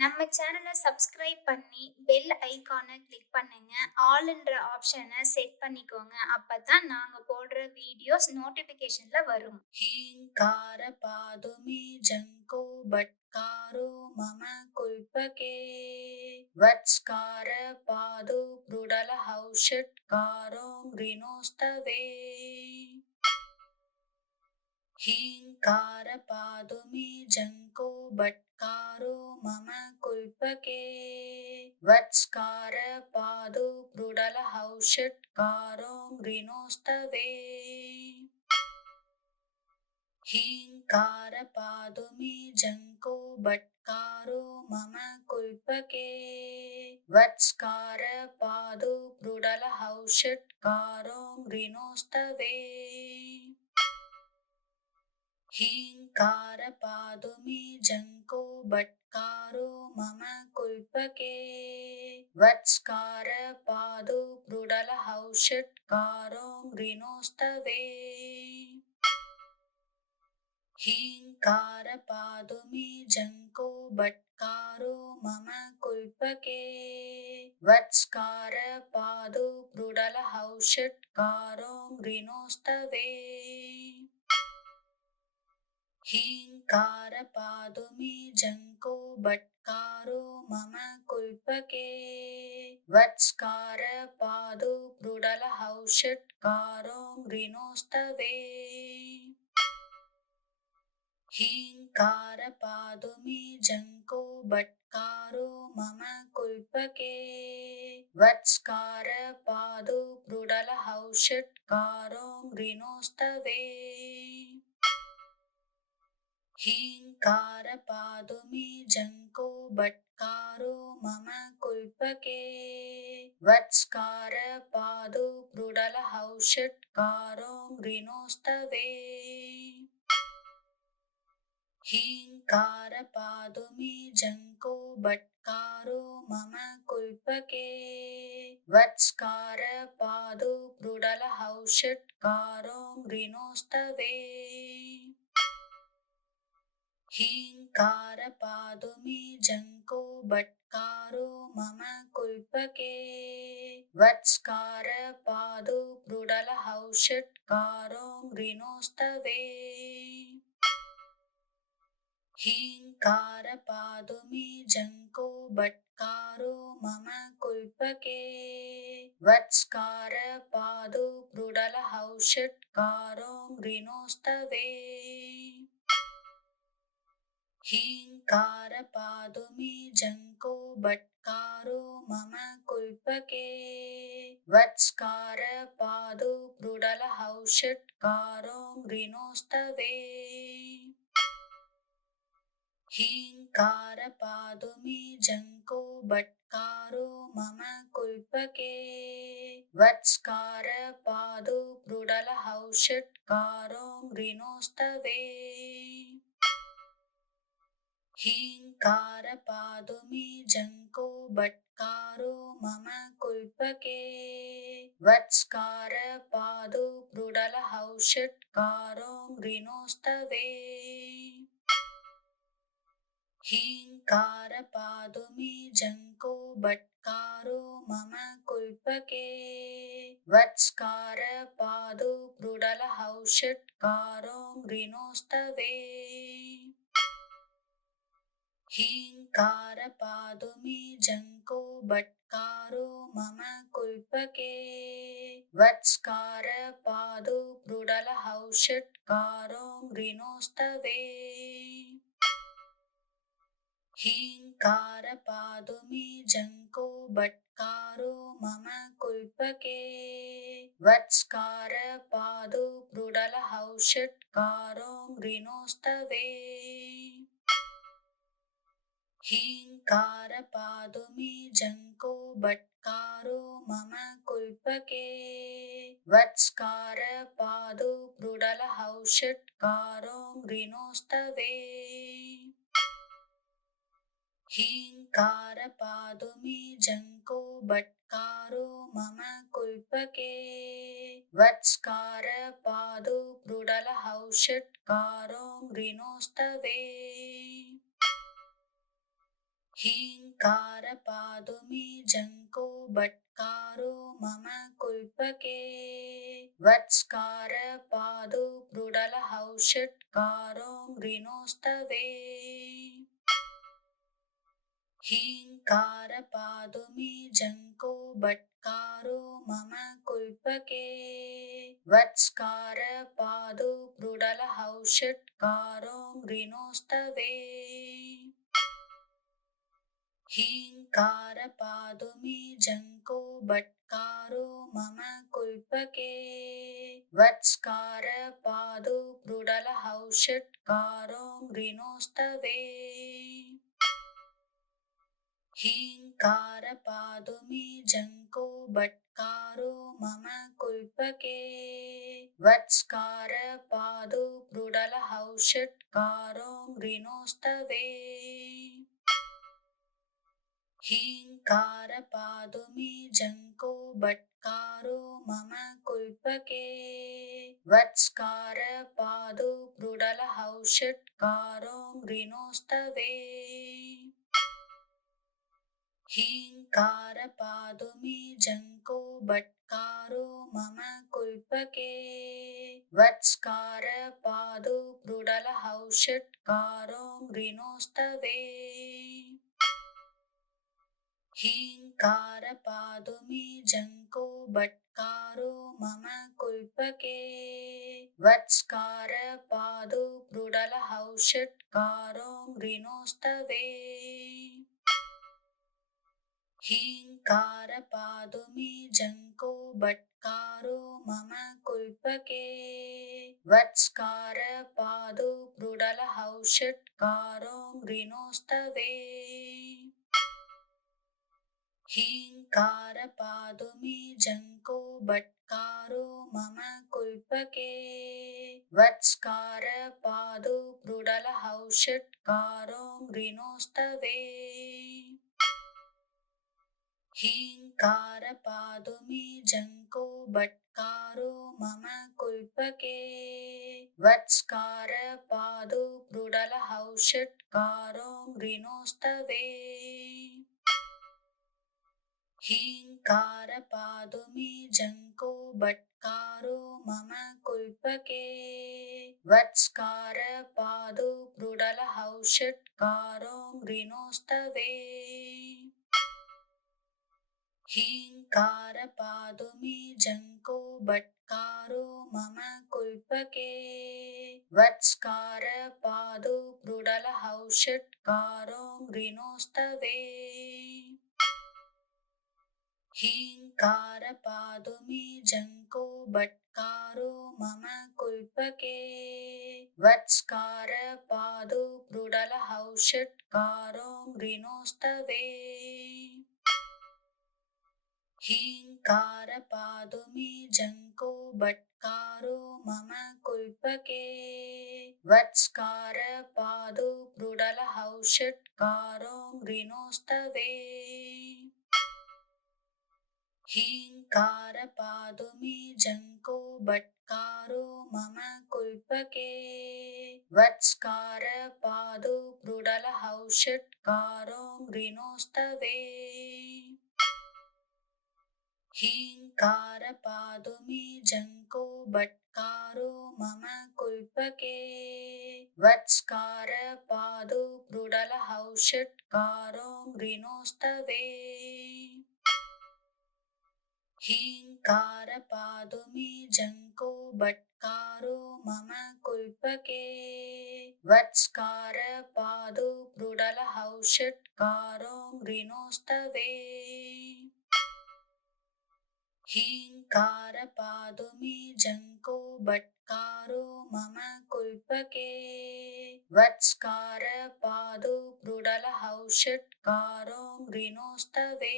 நம்ம சேனலை சப்ஸ்கிரைப் பண்ணி பெல் ஐகானை கிளிக் பண்ணுங்க. ஆல்ன்ற ஆப்ஷனை செட் பண்ணிக்கோங்க. அப்பதான் நாங்க போடுற வீடியோஸ் நோட்டிபிகேஷன்ல வரும். हीङ्कार पादु मे जङ्को बट्कारो मम कुल्पके वत्स्कार पादो क्रुडलहौषट्कारो मृणोस्तवे हीङ्कार पादु मे जङ्को बट्कारो मम कुल्पके वत्स्कार पादो क्रुडलहौषट्कारो मृणोस्तवे हीङ्कार पादु मे जङ्को बट्कारो मम कुल्पके वत्स्कार पादो क्रुडलहौषट्कारो मृणोस्तवे हीङ्कार पादु मे जङ्को बट्कारो मम कुल्पके वत्स्कार पादो क्रुडलहौषट्कारो मृणोस्तवे हीङ्कार पादु मे जङ्को बट्कारो मम कुल्पके वत्स्कार पादो क्रुडलहौषट्कारो मृणोस्तवे हीङ्कार पादु मे जङ्को बट्कारो मम कुल्पके वत्स्कार पादो क्रुडलहौषट्कारो मृणोस्तवे हीङ्कार पादु मे जङ्को बट्कारो मम कुल्पके वत्स्कार पादो क्रुडलहौषट्कारो मृणोस्तवे हीङ्कार पादु मे जङ्को बट्कारो मम कुल्पके वत्स्कार पादो क्रुडलहौषट्कारो मृणोस्तवे हीङ्कार पादु मे जङ्को बट्कारो मम कुल्पके वत्स्कार पादो क्रुडलहौषट्कारो मृणोस्तवे हीङ्कार पादु मे जङ्को बट्कारो मम कुल्पके वत्स्कार पादो क्रुडलहौषट्कारो मृणोस्तवे हीङ्कार पादु मे जङ्को बट्कारो मम कुल्पके वत्स्कार पादो क्रुडलहौषट्कारो मृणोस्तवे हीङ्कार पादु मे जङ्को बट्कारो मम कुल्पके वत्स्कार पादो क्रुडलहौषट्कारो मृणोस्तवे हीङ्कार पादु मे जङ्को बट्कारो मम कुल्पके वत्स्कार पादो क्रुडलहौषट्कारो मृणोस्तवे हीङ्कार पादु मे जङ्को बट्कारो मम कुल्पके वत्स्कार पादो क्रुडलहौषट्कारो मृणोस्तवे हीङ्कार पादु मे जङ्को बट्कारो मम कुल्पके वत्स्कार पादो क्रुडलहौषट्कारो मृणोस्तवे हीङ्कार पादु मे जङ्को बट्कारो मम कुल्पके वत्स्कार पादो क्रुडलहौषट्कारो मृणोस्तवे हीङ्कार पादु मे जङ्को बट्कारो मम कुल्पके वत्स्कार पादो क्रुडलहौषट्कारो मृणोस्तवे हीङ्कार पादु मे जङ्को बट्कारो मम कुल्पके वत्स्कार पादो क्रुडलहौषट्कारो मृणोस्तवे हीङ्कार पादु मे जङ्को बट्कारो मम कुल्पके वत्स्कार पादो क्रुडलहौषट्कारो मृणोस्तवे हीङ्कारपादो मे जङ्को बट्कारो मम कुल्पके वत्स्कारपादो प्रुडलहौषट्कारो मृणोस्तवे हीङ्कारपादो मे जङ्को बट्कारो मम कुल्पके वत्स्कारपादो प्रुडलहौषट्कारो मृणोस्तवे हीङ्कारपादो मे जङ्को बट्कारो मम कुल्पके वत्स्कारपादो प्रुडलहौषट्कारो मृणोस्तवे हीङ्कारपादो मे जङ्को बट्कारो मम कुल्पके वत्स्कारपादो प्रुडलहौषट्कारो मृणोस्तवे हीङ्कारपादो मे जङ्को बट्कारो मम कुल्पके वत्स्कारपादो प्रुडलहौषट्कारो मृणोस्तवे हीङ्कारपादो मे जङ्को बट्कारो मम कुल्पके वत्स्कारपादो प्रुडलहौषट्कारो मृणोस्तवे हीङ्कारपादो मे जङ्को बट्कारो मम कुल्पके वत्स्कारपादो प्रुडलहौषट्कारो मृणोस्तवे हीङ्कारपादो मे जङ्को बट्कारो मम कुल्पके वत्स्कारपादो प्रुडलहौषट्कारो मृणोस्तवे हीङ्कारपादो मे जङ्को बट्कारो मम कुल्पके वत्स्कारपादो प्रुडलहौषट्कारो मृणोस्तवे हीङ्कारपादो मे जङ्को बट्कारो मम कुल्पके वत्स्कारपादो प्रुडलहौषट्कारो मृणोस्तवे हीङ्कारपादो मे जङ्को बट्कारो मम कुल्पके वत्स्कारपादो प्रुडलहौषट्कारो मृणोस्तवे हीङ्कारपादो मे जङ्को बट्कारो मम कुल्पके वत्स्कारपादो प्रुडलहौषट्कारो मृणोस्तवे हीङ्कारपादो मे जङ्को बट्कारो मम कुल्पके वत्स्कारपादो प्रुडलहौषट्कारो मृणोस्तवे हीङ्कारपादो मे जङ्को बट्कारो मम कुल्पके वत्स्कारपादो प्रुडलहौषट्कारो मृणोस्तवे हीङ्कारपादो मे जङ्को बट्कारो मम कुल्पके वत्स्कारपादो प्रुडलहौषट्कारो मृणोस्तवे हीङ्कारपादो मे जङ्को बट्कारो मम कुल्पके वत्स्कारपादो प्रुडलहौषट्कारो मृणोस्तवे हीङ्कारपादो मे जङ्को बट्कारो मम कुल्पके वत्स्कारपादो प्रुडलहौषट्कारो मृणोस्तवे हीङ्कारपादो मे जङ्को बट्कारो मम कुल्पके वत्स्कारपादो प्रुडलहौषट्कारो मृणोस्तवे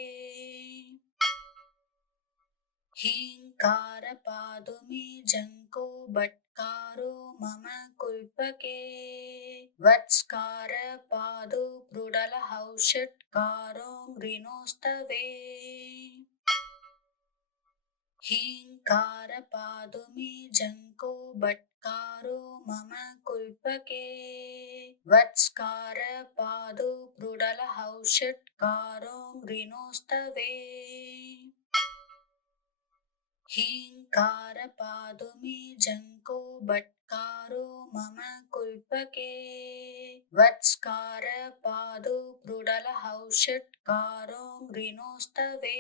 हीङ्कारपादो मे जङ्को बट्कारो मम कुल्पके वत्स्कारपादो प्रुडलहौषट्कारो मृणोस्तवे हीङ्कारपादुमी जङ्को बट्कारो मम कुल्पके वत्स्कारपादो क्रुडलहौषट्कारो मृणोस्तवे हीङ्कारपादुमी जङ्को बट्कारो मम कुल्पके वत्स्कारपादो क्रुडलहौषट्कारो मृणोस्तवे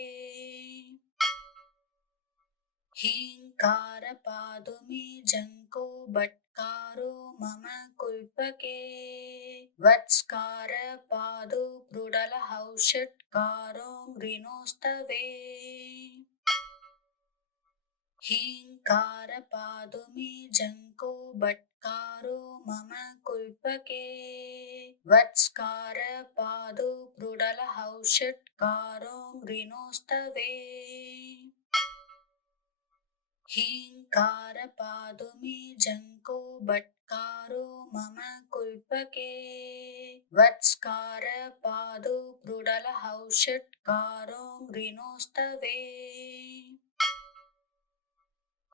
हीङ्कारपादुमी जङ्को बट्कारो मम कुल्पके वत्स्कारपादो क्रुडलहौषट्कारो मृणोस्तवे हीङ्कारपादुमी जङ्को बट्कारो मम कुल्पके वत्स्कारपादो क्रुडलहौषट्कारो मृणोस्तवे हीङ्कारपादुमी जङ्को बट्कारो मम कुल्पके वत्स्कारपादो क्रुडलहौषट्कारो मृणोस्तवे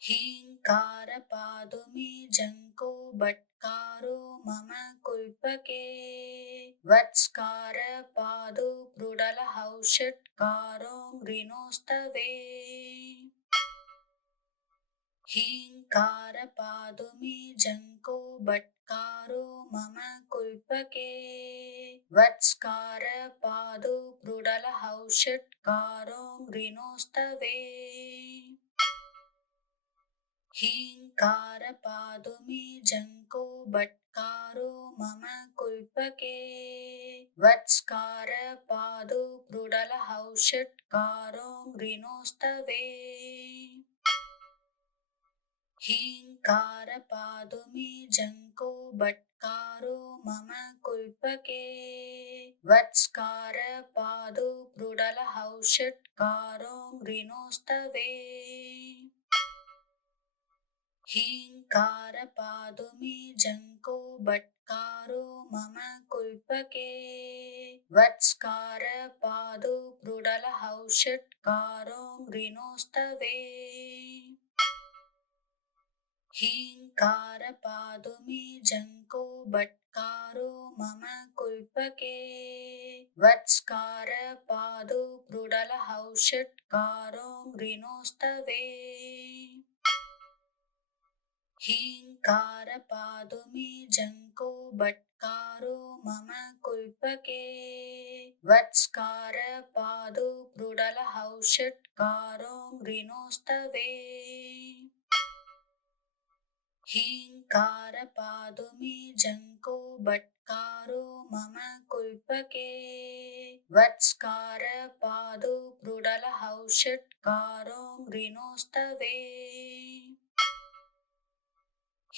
हीङ्कारपादुमी जङ्को बट्कारो मम कुल्पके वत्स्कारपादो क्रुडलहौषट्कारो मृणोस्तवे हीङ्कारपादुमी जङ्को बट्कारो मम कुल्पके वत्स्कारपादो क्रुडलहौषट्कारो मृणोस्तवे हीङ्कारपादुमी जङ्को बट्कारो मम कुल्पके वत्स्कारपादो क्रुडलहौषट्कारो मृणोस्तवे हीङ्कारपादुमी जङ्को बट्कारो मम कुल्पके वत्स्कारपादो क्रुडलहौषट्कारो मृणोस्तवे हीङ्कारपादुमी जङ्को बट्कारो मम कुल्पके वत्स्कारपादो क्रुडलहौषट्कारो मृणोस्तवे हीङ्कारपादुमी जङ्को बट्कारो मम कुल्पके वत्स्कारपादो क्रुडलहौषट्कारो मृणोस्तवे हीङ्कारपादुमी जङ्को बट्कारो मम कुल्पके वत्स्कारपादो क्रुडलहौषट्कारो मृणोस्तवे हीङ्कारपादुमी जङ्को बट्कारो मम कुल्पके वत्स्कारपादो क्रुडलहौषट्कारो मृणोस्तवे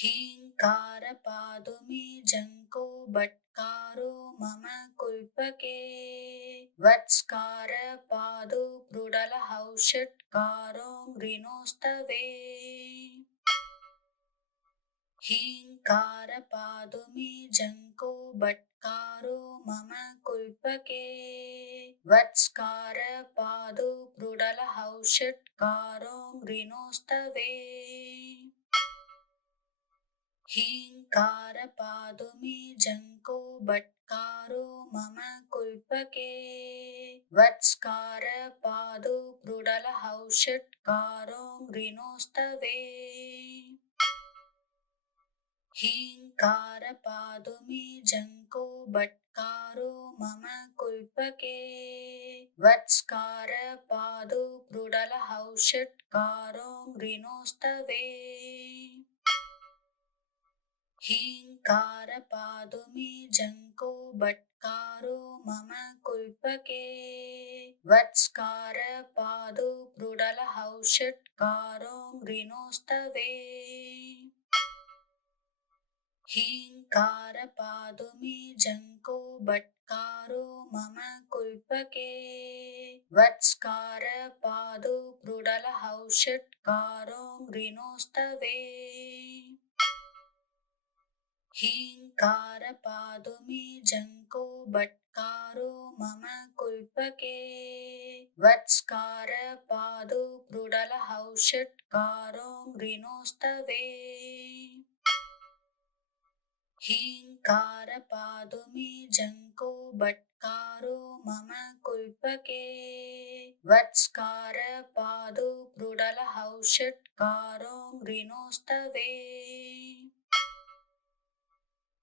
हीङ्कारपादुमी जङ्को बट्कारो मम कुल्पके वत्स्कारपादो क्रुडलहौषट्कारो मृणोस्तवे हीङ्कारपादुमी जङ्को बट्कारो मम कुल्पके वत्स्कारपादो क्रुडलहौषट्कारो मृणोस्तवे हीङ्कारपादुमी जङ्को बट्कारो मम कुल्पके वत्स्कारपादो क्रुडलहौषट्कारो मृणोस्तवे हीङ्कारपादुमी जङ्को बट्कारो मम कुल्पके वत्स्कारपादो क्रुडलहौषट्कारो मृणोस्तवे हीङ्कारपादुमी जङ्को बट्कारो मम कुल्पके वत्स्कारपादो क्रुडलहौषट्कारो मृणोस्तवे हीङ्कारपादुमी जङ्को बट्कारो मम कुल्पके वत्स्कारपादो क्रुडलहौषट्कारो मृणोस्तवे हीङ्कारपादुमी जङ्को बट् बट्कारो मम कुल्पके वत्स्कार पादो प्रुडलहौषट्कारो मृणोस्तवे हीङ्कार पादुमे जङ्को बट्कारो मम कुल्पके वत्स्कार पादो प्रुडलहौषट्कारो मृणोस्तवे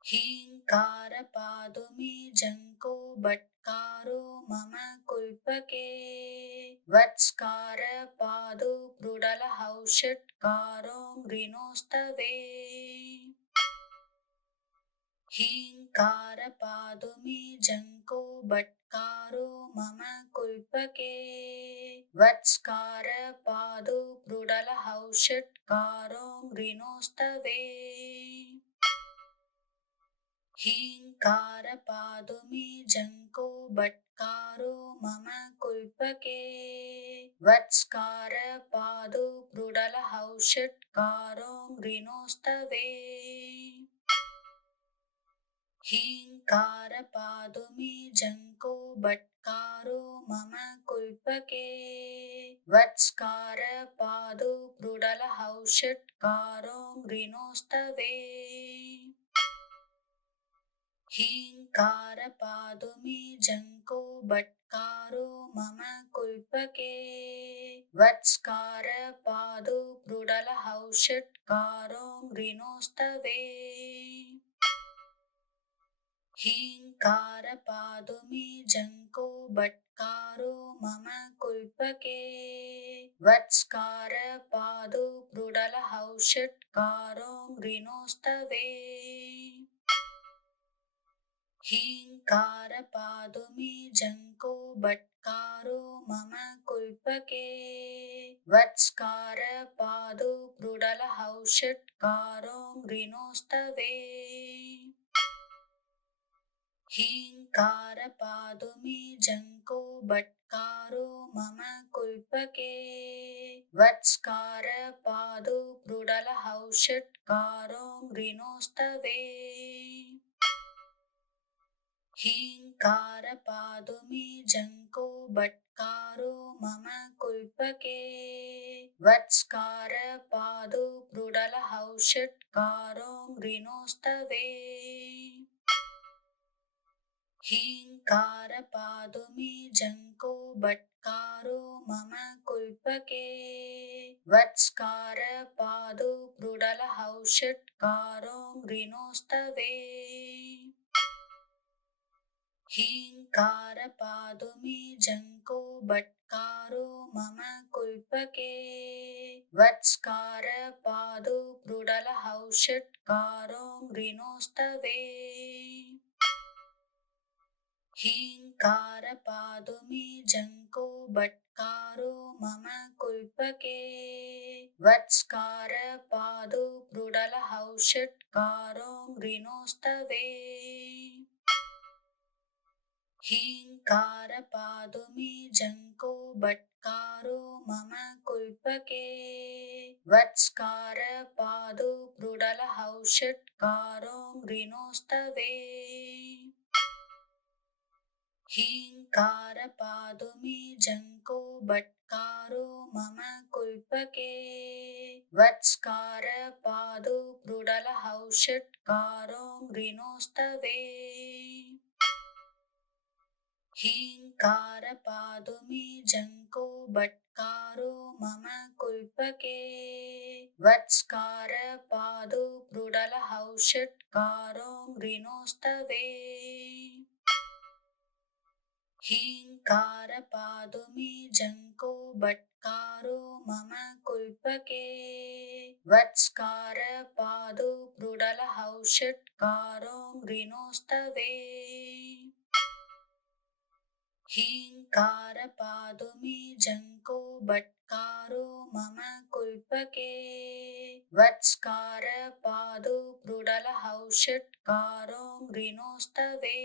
हीङ्कार पादुमे जङ्को बट्कारो मम कुल्पके वत्स्कार पादो प्रुडलहौषट्कारो मृणोस्तवे हीङ्कार पादुमे जङ्को बट्कारो मम कुल्पके वत्स्कार पादो प्रुडलहौषट्कारो मृणोस्तवे हीङ्कार पादुमे जङ्को बट्कारो मम कुल्पके वत्स्कार पादो प्रुडलहौषट्कारो मृणोस्तवे हीङ्कार पादुमे जङ्को बट्कारो मम कुल्पके वत्स्कार पादो प्रुडलहौषट्कारो मृणोस्तवे हीङ्कार पादुमे जङ्को बट्कारो मम कुल्पके वत्स्कार पादो प्रुडलहौषट्कारो मृणोस्तवे हीङ्कार पादुमे जङ्को बट्कारो मम कुल्पके वत्स्कार पादो प्रुडलहौषट्कारो मृणोस्तवे हीङ्कार पादुमे जङ्को बट्कारो मम कुल्पके वत्स्कार पादो प्रुडलहौषट्कारो मृणोस्तवे हीङ्कार पादुमे जङ्को बट्कारो मम कुल्पके वत्स्कार पादो प्रुडलहौषट्कारो मृणोस्तवे हीङ्कार पादुमे जङ्को बट्कारो मम कुल्पके वत्स्कार पादो प्रुडलहौषट्कारो मृणोस्तवे हीङ्कार पादुमे जङ्को बट्कारो मम कुल्पके वत्स्कार पादो प्रुडलहौषट्कारो मृणोस्तवे हीङ्कार पादुमे जङ्को बट्कारो मम कुल्पके वत्स्कार पादो प्रुडलहौषट्कारो मृणोस्तवे हीङ्कार पादुमे जङ्को बट्कारो मम कुल्पके वत्स्कार पादो प्रुडलहौषट्कारो मृणोस्तवे हीङ्कार पादुमे जङ्को बट्कारो मम कुल्पके वत्स्कार पादो प्रुडलहौषट्कारो मृणोस्तवे हीङ्कार पादुमे जङ्को बट्कारो मम कुल्पके वत्स्कार पादो प्रुडलहौषट्कारो मृणोस्तवे हीङ्कार पादुमे जङ्को बट्कारो मम कुल्पके वत्स्कार पादो प्रुडलहौषट्कारो मृणोस्तवे हीङ्कार पादुमे जङ्को बट्कारो मम कुल्पके वत्स्कार पादो प्रुडलहौषट्कारो मृणोस्तवे हीङ्कार पादुमे जङ्को बट्कारो मम कुल्पके वत्स्कार पादो प्रुडलहौषट्कारो मृणोस्तवे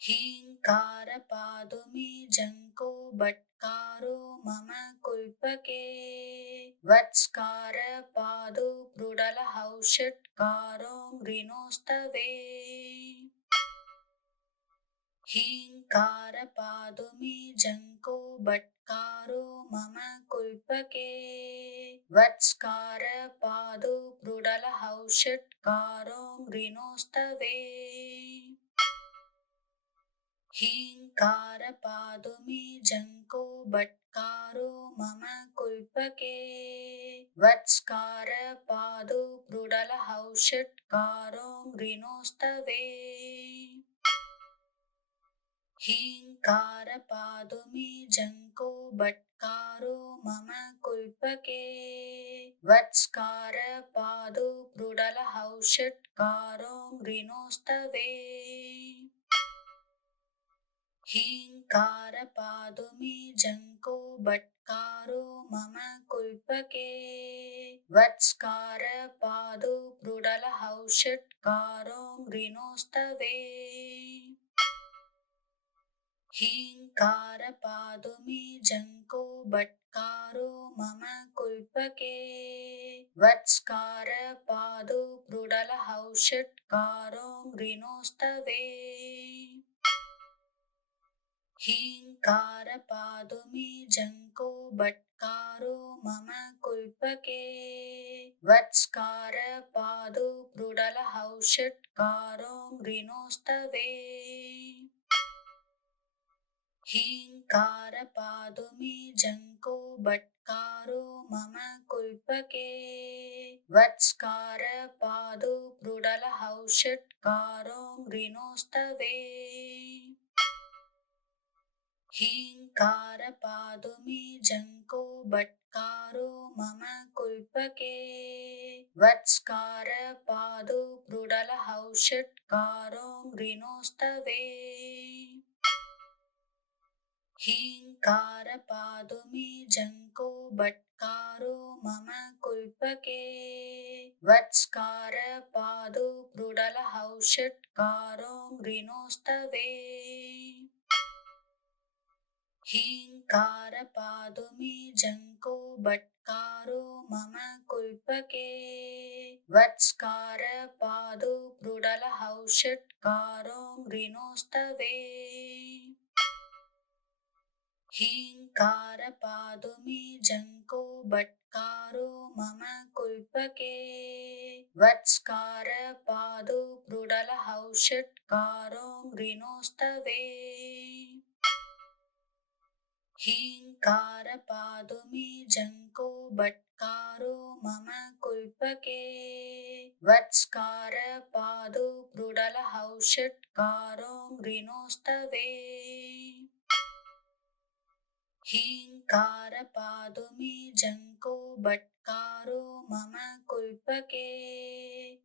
हीङ्कार पादुमे जङ्को बट्कारो मम कुल्पके वत्स्कार पादो प्रुडलहौषट्कारो मृणोस्तवे हीङ्कारपादुमे जङ्को बट्कारो मम कुल्पके वत्स्कारपादो प्रुडलहौषट्कारो मृणोस्तवे हीङ्कारपादुमे जङ्को बट्कारो मम कुल्पके वत्स्कारपादो प्रुडलहौषट्कारो मृणोस्तवे हीङ्कारपादुमे जङ्को बट्कारो मम कुल्पके वत्स्कारपादो प्रुडलहौषट्कारो मृणोस्तवे हीङ्कारपादुमे जङ्को बट्कारो मम कुल्पके वत्स्कारपादो प्रुडलहौषट्कारो मृणोस्तवे हीङ्कारपादुमे जङ्को बट्कारो मम कुल्पके वत्स्कारपादो प्रुडलहौषट्कारो मृणोस्तवे हीङ्कारपादुमे जङ्को बट्कारो मम कुल्पके वत्स्कारपादो प्रुडलहौषट्कारो मृणोस्तवे हीङ्कारपादुमे जङ्को बट्कारो मम कुल्पके वत्स्कारपादो प्रुडलहौषट्कारो मृणोस्तवे हीङ्कारपादुमे जङ्को बट्कारो मम कुल्पके वत्स्कारपादो प्रुडलहौषट्कारो मृणोस्तवे हीङ्कारपादुमे जङ्को बट्कारो मम कुल्पके वत्स्कारपादो प्रुडलहौषट्कारो मृणोस्तवे हीङ्कारपादुमे जङ्को बट्कारो मम कुल्पके वत्स्कारपादो प्रुडलहौषट्कारो मृणोस्तवे हीङ्कारपादुमे जङ्को बट्कारो मम कुल्पके वत्स्कारपादो प्रुडलहौषट्कारो मृणोस्तवे हीङ्कारपादुमे जङ्को बट्कारो मम कुल्पके वत्स्कारपादो प्रुडलहौषट्कारो मृणोस्तवे हीङ्कारपादुमे जङ्को बट्कारो मम कुल्पके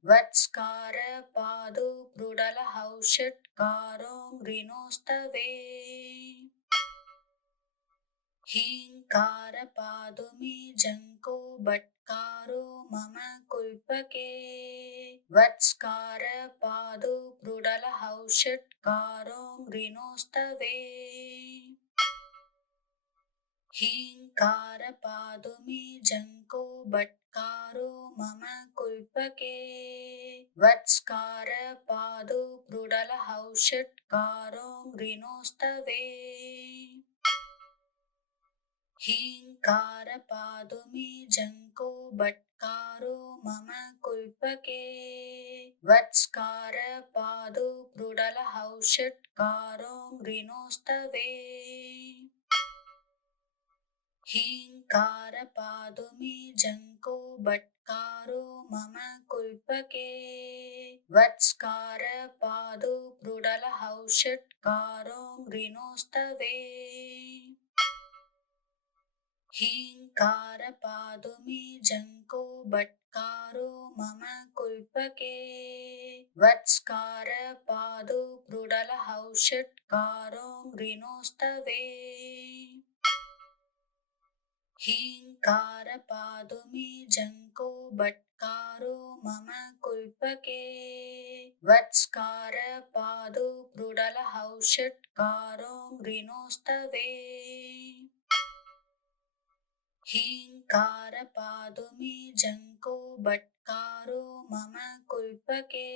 वत्स्कारपादो प्रुडलहौषट्कारो मृणोस्तवे हीङ्कारपादुमे जङ्को बट्कारो मम कुल्पके वत्स्कारपादो प्रुडलहौषट्कारो मृणोस्तवे हीङ्कारपादुमे जङ्को बट्कारो मम कुल्पके वत्स्कारपादो प्रुडलहौषट्कारो मृणोस्तवे हीङ्कारपादुमे जङ्को बट्कारो मम कुल्पके वत्स्कारपादो प्रुडलहौषट्कारो मृणोस्तवे हीङ्कारपादुमे जङ्को बट्कारो मम कुल्पके वत्स्कारपादो प्रुडलहौषट्कारो मृणोस्तवे हीङ्कारपादुमे जङ्को बट्कारो मम कुल्पके वत्स्कारपादो प्रुडलहौषट्कारो मृणोस्तवे हीङ्कारपादुमे जङ्को बट्कारो मम कुल्पके वत्स्कारपादो प्रुडलहौषट्कारो मृणोस्तवे हीङ्कारपादुमे जङ्को बट्कारो मम कुल्पके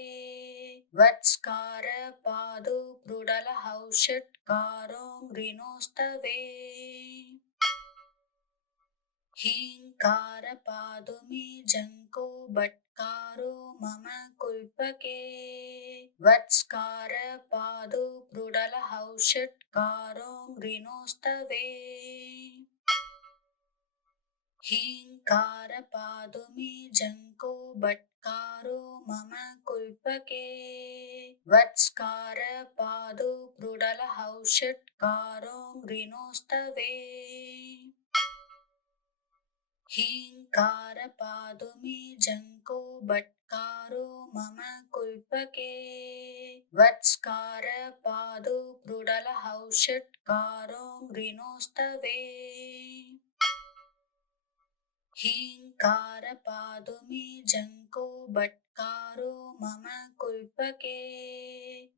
वत्स्कार पादो प्रुडलहौषट्कारो मृणोस्तवे हीङ्कार पादुमे जङ्को बट्कारो मम कुल्पके वत्स्कार पादो प्रुडलहौषट्कारो मृणोस्तवे हीङ्कार पादुमे जङ्को बट्कारो मम कुल्पके वत्स्कार पादो प्रुडलहौषट्कारो मृणोस्तवे हीङ्कार पादुमे जङ्को बट्कारो मम कुल्पके वत्स्कार पादो प्रुडलहौषट्कारो मृणोस्तवे हीङ्कार पादुमे जङ्को बट्कारो मम कुल्पके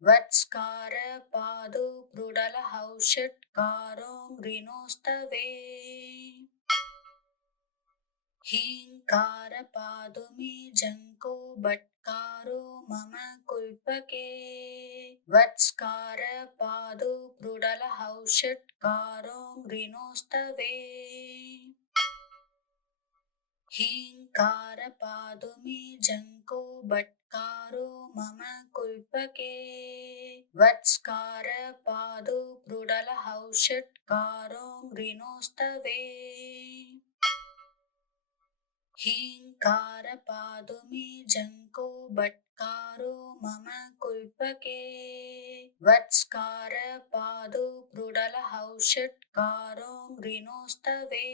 वत्स्कार पादो प्रुडलहौषट्कारो मृणोस्तवे हीङ्कार पादुमे जङ्को बट्कारो मम कुल्पके वत्स्कार पादो प्रुडलहौषट्कारो मृणोस्तवे हीङ्कार पादुमे जङ्को बट्कारो मम कुल्पके वत्स्कार पादो प्रुडलहौषट्कारो मृणोस्तवे हीङ्कार पादुमे जङ्को बट्कारो मम कुल्पके वत्स्कार पादो प्रुडलहौषट्कारो मृणोस्तवे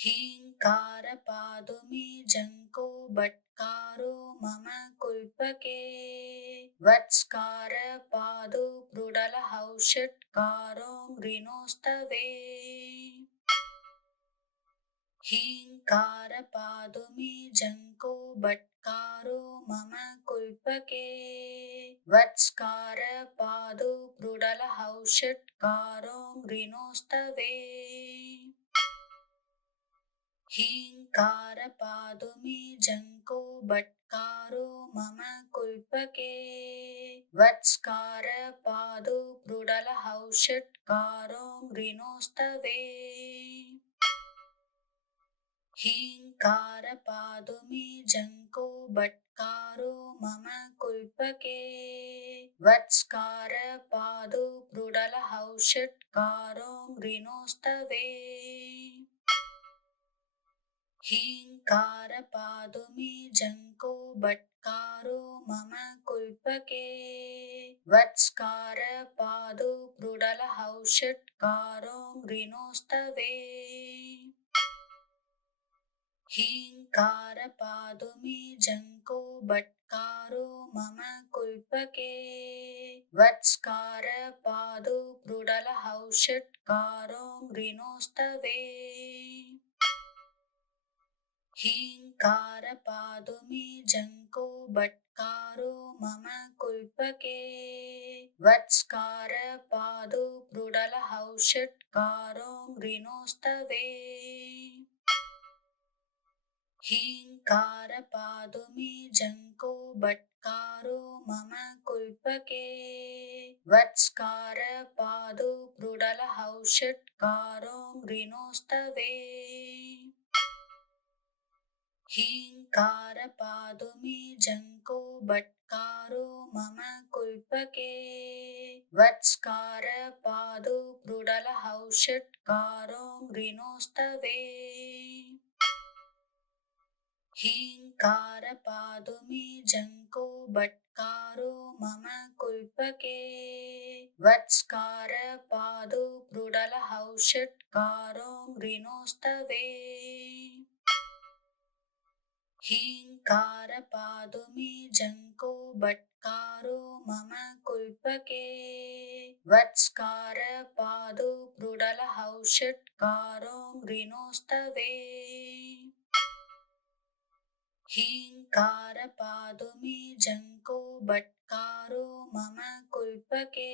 हीङ्कार पादुमे जङ्को बट्कारो मम कुल्पके वत्स्कार पादो प्रुडलहौषट्कारो मृणोस्तवे हीङ्कार पादुमे जङ्को बट्कारो मम कुल्पके वत्स्कार पादो प्रुडलहौषट्कारो मृणोस्तवे हीङ्कार पादुमे जङ्को बट्कारो मम कुल्पके वत्स्कार पादो प्रुडलहौषट्कारो मृणोस्तवे हीङ्कार पादुमे जङ्को बट्कारो मम कुल्पके वत्स्कार पादो प्रुडलहौषट्कारो मृणोस्तवे हीङ्कार पादुमे जङ्को बट्कारो मम कुल्पके वत्स्कार पादो प्रुडलहौषट्कारो मृणोस्तवे हीङ्कार पादुमे जङ्को बट्कारो मम कुल्पके वत्स्कार पादो प्रुडलहौषट्कारो मृणोस्तवे हीङ्कार पादुमे जङ्को बट्कारो मम कुल्पके वत्स्कार पादो प्रुडलहौषट्कारो मृणोस्तवे हीङ्कार पादुमे जङ्को बट्कारो मम कुल्पके वत्स्कार पादो प्रुडलहौषट्कारो मृणोस्तवे हीङ्कार पादुमे जङ्को बट्कारो मम कुल्पके वत्स्कार पादो प्रुडलहौषट्कारो मृणोस्तवे हीङ्कार पादुमे जङ्को बट्कारो मम कुल्पके वत्स्कार पादो प्रुडलहौषट्कारो मृणोस्तवे हीङ्कार पादुमे जङ्को बट्कारो मम कुल्पके वत्स्कार पादो प्रुडलहौषट्कारो मृणोस्तवे हीङ्कार पादुमे जङ्को बट्कारो मम कुल्पके वत्स्कार पादो प्रुडलहौषट्कारो मृणोस्तवे हीङ्कार पादुमे जङ्को बट्कारो मम कुल्पके वत्स्कार पादो प्रुडलहौषट्कारो मृणोस्तवे हीङ्कार पादुमे जङ्को बट्कारो मम कुल्पके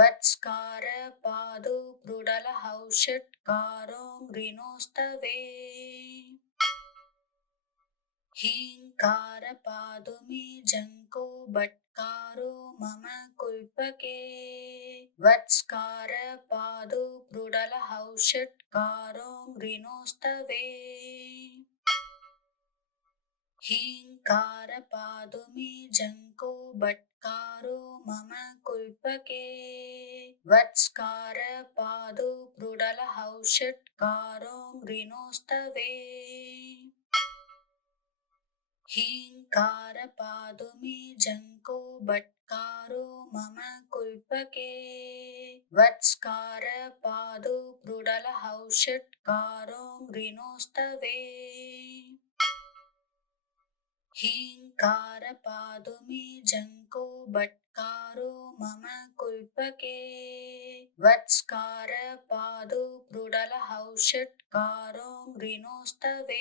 वत्स्कार पादो प्रुडलहौषट्कारो मृणोस्तवे हीङ्कारपादु मे जङ्को बट्कारो मम कुल्पके वत्स्कारपादो प्रुडलहौषट्कारो मृणोस्तवे हीङ्कारपादु मे जङ्को बट्कारो मम कुल्पके वत्स्कारपादो प्रुडलहौषट्कारो मृणोस्तवे हीङ्कारपादु मे जङ्को बट्कारो मम कुल्पके वत्स्कारपादो प्रुडलहौषट्कारो मृणोस्तवे हीङ्कारपादु मे जङ्को बट्कारो मम कुल्पके वत्स्कारपादो प्रुडलहौषट्कारो मृणोस्तवे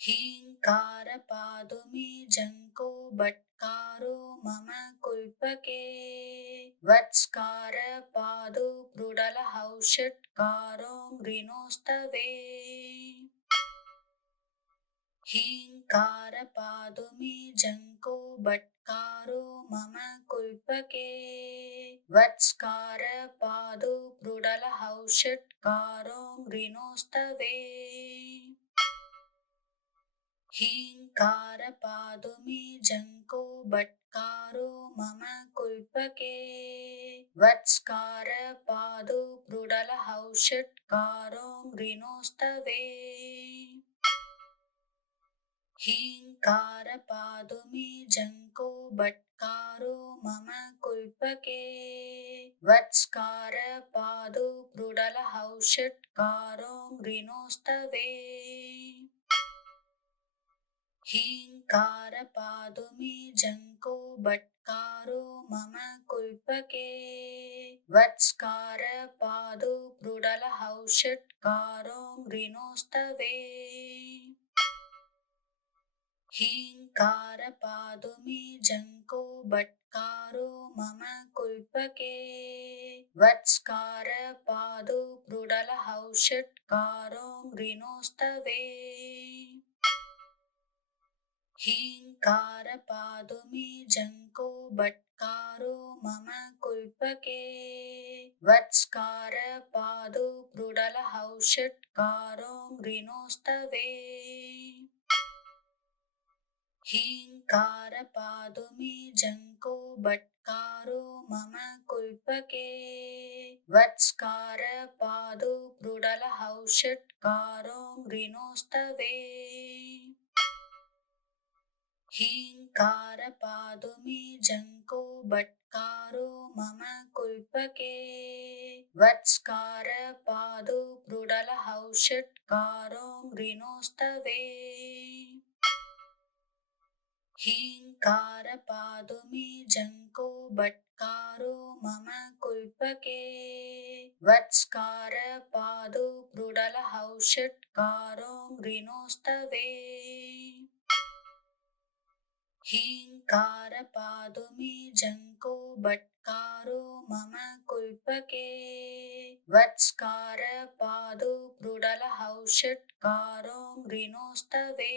हीङ्कारपादु मे जङ्को बट्कारो मम कुल्पके वत्स्कारपादो प्रुडलहौषट्कारो मृणोस्तवे हीङ्कारपादु मे जङ्को बट्कारो मम कुल्पके वत्स्कारपादो प्रुडलहौषट्कारो मृणोस्तवे हीङ्कारपादु मे जङ्को बट्कारो मम कुल्पके वत्स्कारपादो प्रुडलहौषट्कारो मृणोस्तवे हीङ्कारपादु मे जङ्को बट्कारो मम कुल्पके वत्स्कारपादो प्रुडलहौषट्कारो मृणोस्तवे हीङ्कारपादु मे जङ्को बट्कारो मम कुल्पके वत्स्कारपादो प्रुडलहौषट्कारो मृणोस्तवे हीङ्कारपादु मे जङ्को बट्कारो मम कुल्पके वत्स्कारपादो प्रुडलहौषट्कारो मृणोस्तवे हीङ्कारपादु मे जङ्को बट्कारो मम कुल्पके वत्स्कारपादो प्रुडलहौषट्कारो मृणोस्तवे हीङ्कारपादु मे जङ्को बट्कारो मम कुल्पके वत्स्कारपादो प्रुडलहौषट्कारो मृणोस्तवे हीङ्कारपादु मे जङ्को बट्कारो मम कुल्पके वत्स्कारपादो प्रुडलहौषट्कारो मृणोस्तवे हीङ्कारपादु मे जङ्को बट्कारो मम कुल्पके वत्स्कारपादो प्रुडलहौषट्कारो मृणोस्तवे हीङ्कारपादु मे जङ्को बट्कारो मम कुल्पके वत्स्कारपादो प्रुडलहौषट्कारो मृणोस्तवे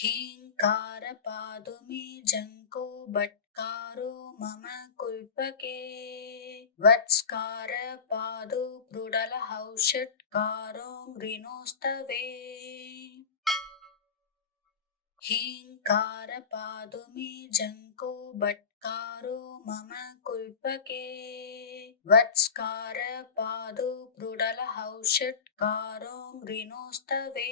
हीङ्कारपादु मे जङ्को बट्कारो मम कुल्पके वत्स्कारपादो प्रुडलहौषट्कारो मृणोस्तवे हीङ्कारपादु मे जङ्को बट्कारो मम कुल्पके वत्स्कारपादो प्रुडलहौषट्कारो मृणोस्तवे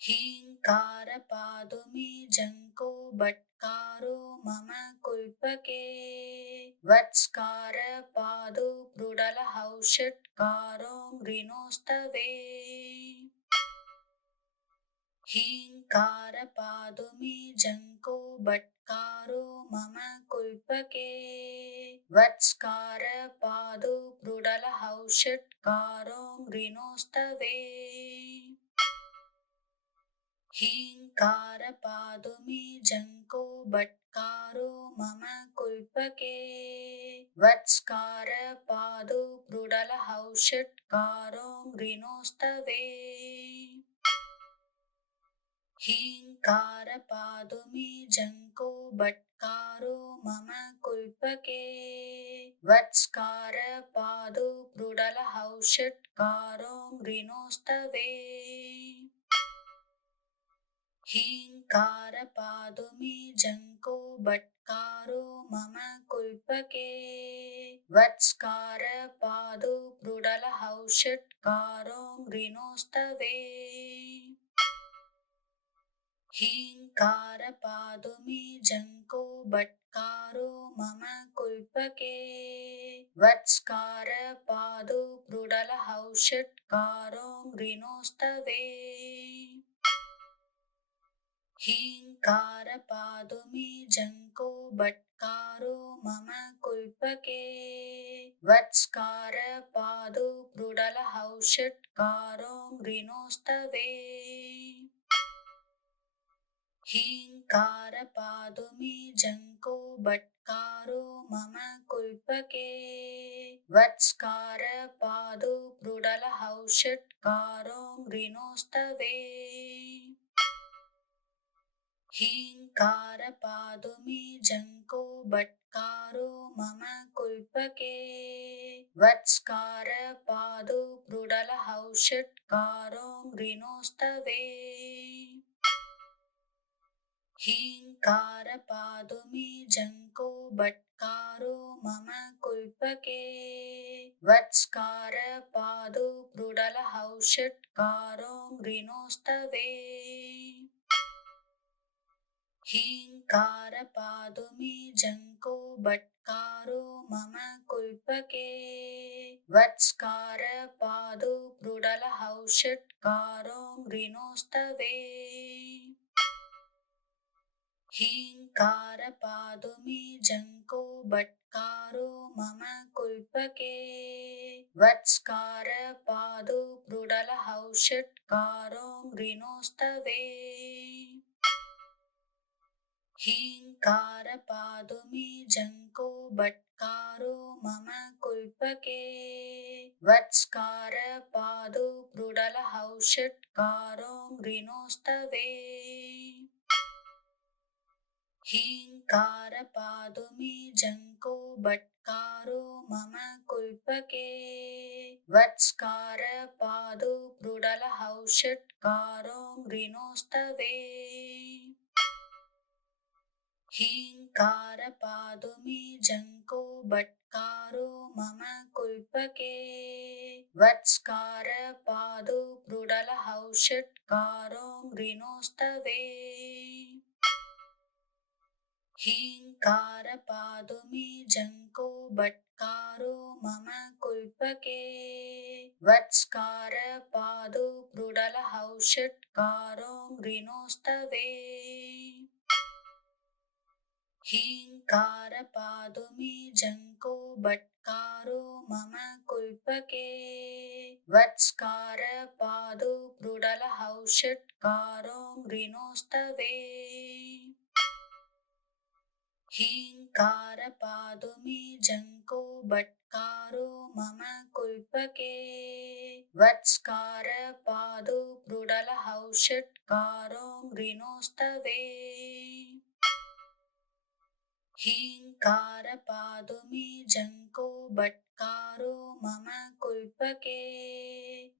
हीङ्कारपादु मे जङ्को बट्कारो मम कुल्पके वत्स्कारपादो प्रुडलहौषट्कारो मृणोस्तवे हीङ्कारपादु मे जङ्को बट्कारो मम कुल्पके वत्स्कारपादो प्रुडलहौषट्कारो मृणोस्तवे हीङ्कारपादु मे जङ्को बट्कारो मम कुल्पके वत्स्कारपादो प्रुडलहौषट्कारो प्रुडलहौषट्कारो मृणोस्तवे हीङ्कारपादुमे जङ्को बट्कारो मम कुल्पके वत्स्कारपादो प्रुडलहौषट्कारो मृणोस्तवे हीङ्कारपादुमे जङ्को बट्कारो मम कुल्पके वत्स्कारपादो प्रुडलहौषट्कारो मृणोस्तवे हीङ्कारपादुमे जङ्को बट्कारो मम कुल्पके वत्स्कारपादो प्रुडलहौषट्कारो मृणोस्तवे हीङ्कारपादुमे जङ्को बट्कारो मम कुल्पके वत्स्कारपादो प्रुडलहौषट्कारो मृणोस्तवे हीङ्कारपादुमे जङ्को बट्कारो मम कुल्पके वत्स्कारपादो प्रुडलहौषट्कारो मृणोस्तवे हीङ्कारपादुमे जङ्को बट्कारो मम कुल्पके वत्स्कारपादो प्रुडलहौषट्कारो मृणोस्तवे हीङ्कारपादुमे जङ्को बट्कारो मम कुल्पके वत्स्कारपादो प्रुडलहौषट्कारो मृणोस्तवे हीङ्कारपादुमे जङ्को बट्कारो मम कुल्पके वत्स्कारपादो प्रुडलहौषट्कारो मृणोस्तवे हीङ्कारपादुमे जङ्को बट्कारो मम कुल्पके वत्स्कारपादो प्रुडलहौषट्कारो मृणोस्तवे हीङ्कारपादुमे जङ्को बट्कारो मम कुल्पके वत्स्कारपादो प्रुडलहौषट्कारो मृणोस्तवे हीङ्कारपादुमे जङ्को बट्कारो मम कुल्पके वत्स्कारपादो प्रुडलहौषट्कारो मृणोस्तवे हीङ्कारपादुमे जङ्को बट्कारो मम कुल्पके वत्स्कारपादो प्रुडलहौषट्कारो मृणोस्तवे हीङ्कारपादुमे जङ्को बट्कारो मम कुल्पके वत्स्कारपादो प्रुडलहौषट्कारो मृणोस्तवे हीङ्कारपादुमे जङ्को बट्कारो मम कुल्पके वत्स्कारपादो प्रुडलहौषट्कारो मृणोस्तवे हीङ्कारपादुमे जङ्को बट्कारो मम कुल्पके वत्स्कारपादो प्रुडलहौषट्कारो मृणोस्तवे हीङ्कारपादुमे जङ्को बट्कारो मम कुल्पके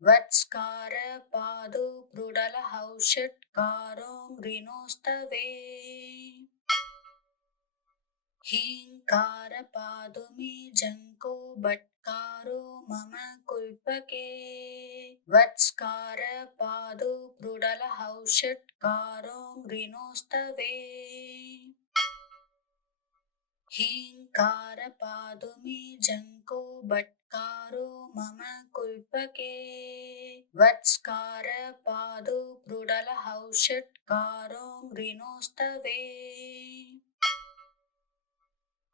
वत्स्कारपादो प्रुडलहौषट्कारो मृणोस्तवे हीङ्कारपादुमे जङ्को बट्कारो मम कुल्पके वत्स्कारपादो प्रुडलहौषट्कारो मृणोस्तवे हीङ्कारपादुमे जङ्को बट्कारो मम कुल्पके वत्स्कारपादो प्रुडलहौषट्कारो मृणोस्तवे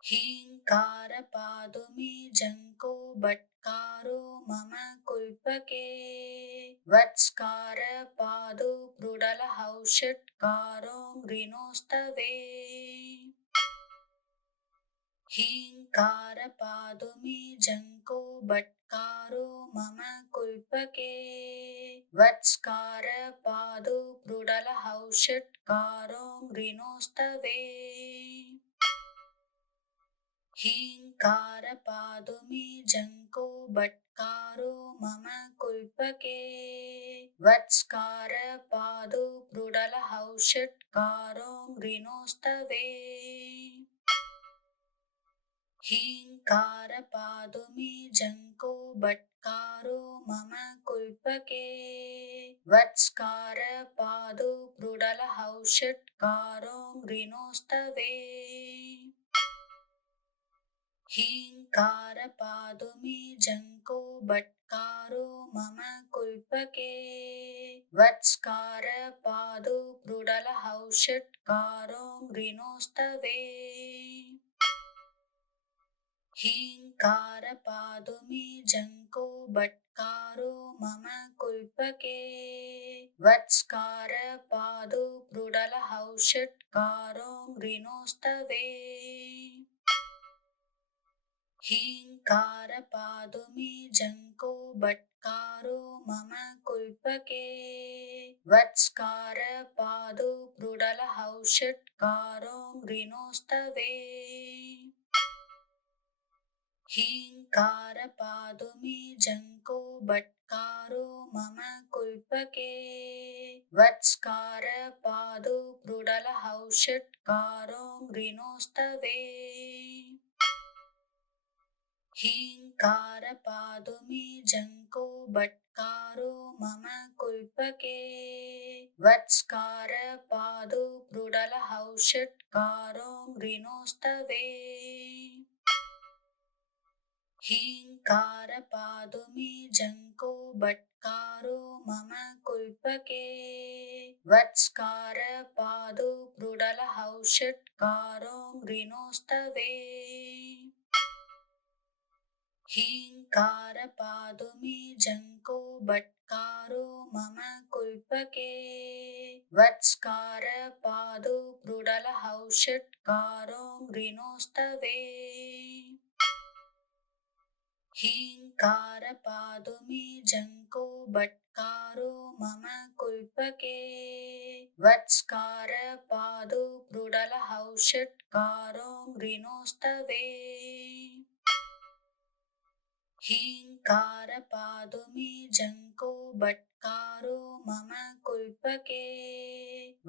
हीङ्कारपादुमे जङ्को बट्कारो मम कुल्पके वत्स्कारपादो प्रुडलहौषट्कारो मृणोस्तवे हीङ्कारपादुमे जङ्को बट्कारो बट्कारो मम कुल्पके वत्स्कार पादो प्रुडलहौषट्कारो मृणोस्तवे हीङ्कार पादुमे जङ्को बट्कारो मम कुल्पके वत्स्कार पादो प्रुडलहौषट्कारो मृणोस्तवे हीङ्कार पादुमे जङ्को बट्कारो मम कुल्पके वत्स्कार पादो प्रुडलहौषट्कारो मृणोस्तवे हीङ्कार पादुमे जङ्को बट्कारो मम कुल्पके वत्स्कार पादो प्रुडलहौषट्कारो मृणोस्तवे हीङ्कार पादुमे जङ्को बट्कारो मम कुल्पके वत्स्कार पादो प्रुडलहौषट्कारो मृणोस्तवे हीङ्कार पादुमे जङ्को बट्कारो मम कुल्पके वत्स्कार पादो प्रुडलहौषट्कारो मृणोस्तवे हीङ्कार पादुमे जङ्को बट्कारो मम कुल्पके वत्स्कार पादो प्रुडलहौषट्कारो मृणोस्तवे हीङ्कार पादुमे जङ्को बट्कारो मम कुल्पके वत्स्कार पादो प्रुडलहौषट्कारो मृणोस्तवे हीङ्कार पादुमे जङ्को बट्कारो मम कुल्पके वत्स्कार पादो प्रुडलहौषट्कारो मृणोस्तवे हीङ्कार पादुमे जङ्को बट्कारो मम कुल्पके वत्स्कार पादो प्रुडलहौषट्कारो मृणोस्तवे हीङ्कार पादुमे जङ्को बट्कारो मम कुल्पके वत्स्कार पादो प्रुडलहौषट्कारो मृणोस्तवे हीङ्कार पादुमे जङ्को बट्कारो मम कुल्पके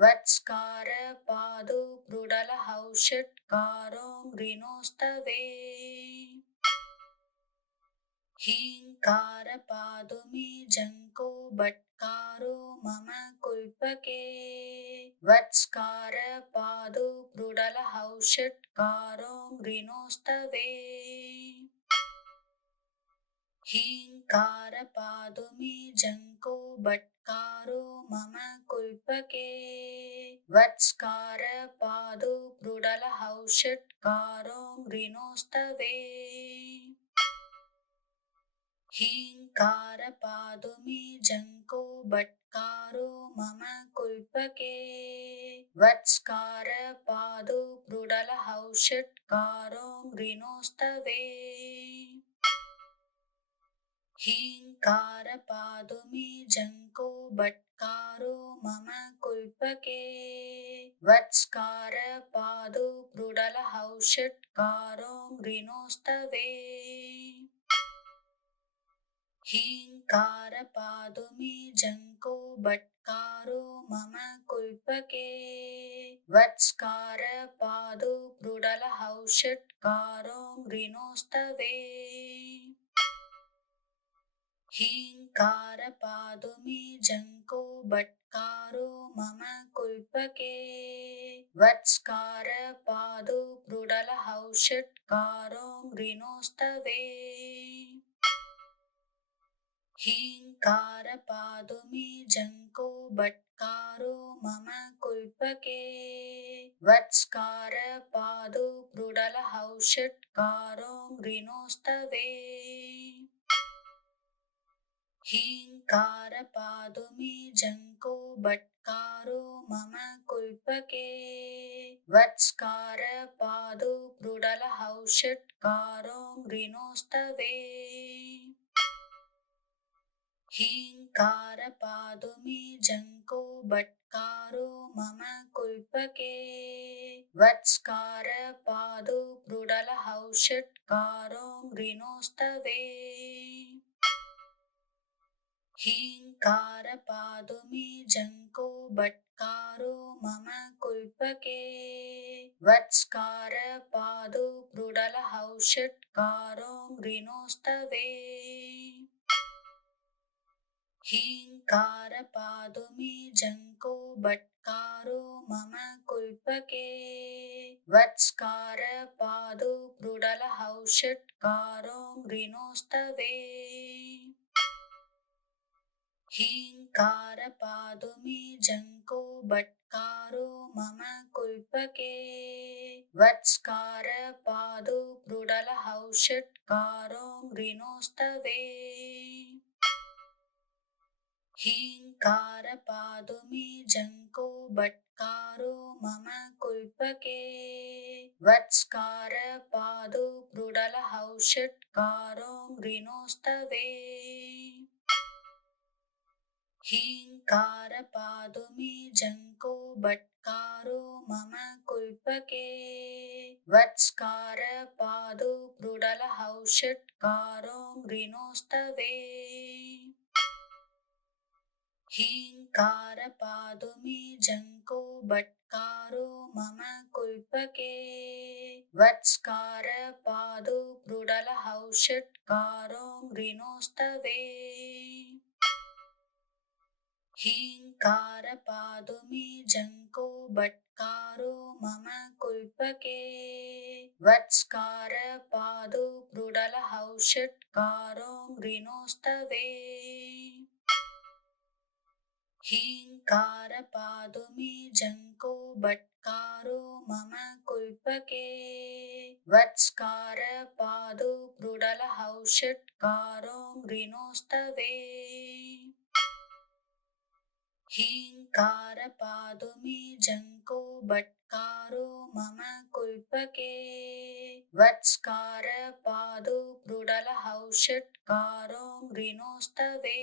वत्स्कार पादो प्रुडलहौषट्कारो मृणोस्तवे हीङ्कार पादुमे जङ्को बट्कारो मम कुल्पके वत्स्कार पादो प्रुडलहौषट्कारो मृणोस्तवे हीङ्कार पादुमे जङ्को बट्कारो मम कुल्पके वत्स्कार पादो प्रुडलहौषट्कारो मृणोस्तवे हीङ्कार पादुमे जङ्को बट्कारो मम कुल्पके वत्स्कार पादो प्रुडलहौषट्कारो मृणोस्तवे हीङ्कार पादुमे जङ्को बट्कारो मम कुल्पके वत्स्कार पादो प्रुडलहौषट्कारो मृणोस्तवे हीङ्कार पादुमे जङ्को बट्कारो मम कुल्पके वत्स्कार पादो प्रुडलहौषट्कारो मृणोस्तवे हीङ्कार पादुमे जङ्को बट्कारो मम कुल्पके वत्स्कार पादो प्रुडलहौषट्कारो मृणोस्तवे हीङ्कार पादुमे जङ्को बट्कारो मम कुल्पके वत्स्कार पादो प्रुडलहौषट्कारो मृणोस्तवे हीङ्कार पादुमे जङ्को बट्कारो मम कुल्पके वत्स्कार पादो प्रुडलहौषट्कारो मृणोस्तवे हीङ्कारपादु मे जङ्को बट्कारो मम कुल्पके वत्स्कारपादो प्रुडलहौषट्कारो मृणोस्तवे हीङ्कारपादु मे जङ्को बट्कारो मम कुल्पके वत्स्कारपादो प्रुडलहौषट्कारो मृणोस्तवे हीङ्कारपादु मे जङ्को बट्कारो मम कुल्पके वत्स्कारपादो प्रुडलहौषट्कारो मृणोस्तवे हीङ्कारपादु मे जङ्को बट्कारो मम कुल्पके वत्स्कारपादो प्रुडलहौषट्कारो मृणोस्तवे हीङ्कारपादु मे जङ्को बट्कारो मम कुल्पके वत्स्कारपादो प्रुडलहौषट्कारो मृणोस्तवे हीङ्कारपादु मे जङ्को बट्कारो मम कुल्पके वत्स्कारपादो प्रुडलहौषट्कारो मृणोस्तवे हीङ्कारपादु मे जङ्को बट्कारो मम कुल्पके वत्स्कारपादो प्रुडलहौषट्कारो मृणोस्तवे हीङ्कारपादु मे जङ्को बट्कारो मम कुल्पके वत्स्कारपादो प्रुडलहौषट्कारो मृणोस्तवे हीङ्कारपादु मे जङ्को बट्कारो मम कुल्पके वत्स्कारपादो प्रुडलहौषट्कारो मृणोस्तवे हीङ्कारपादु मे जङ्को बट्कारो मम कुल्पके वत्स्कारपादो प्रुडलहौषट्कारो मृणोस्तवे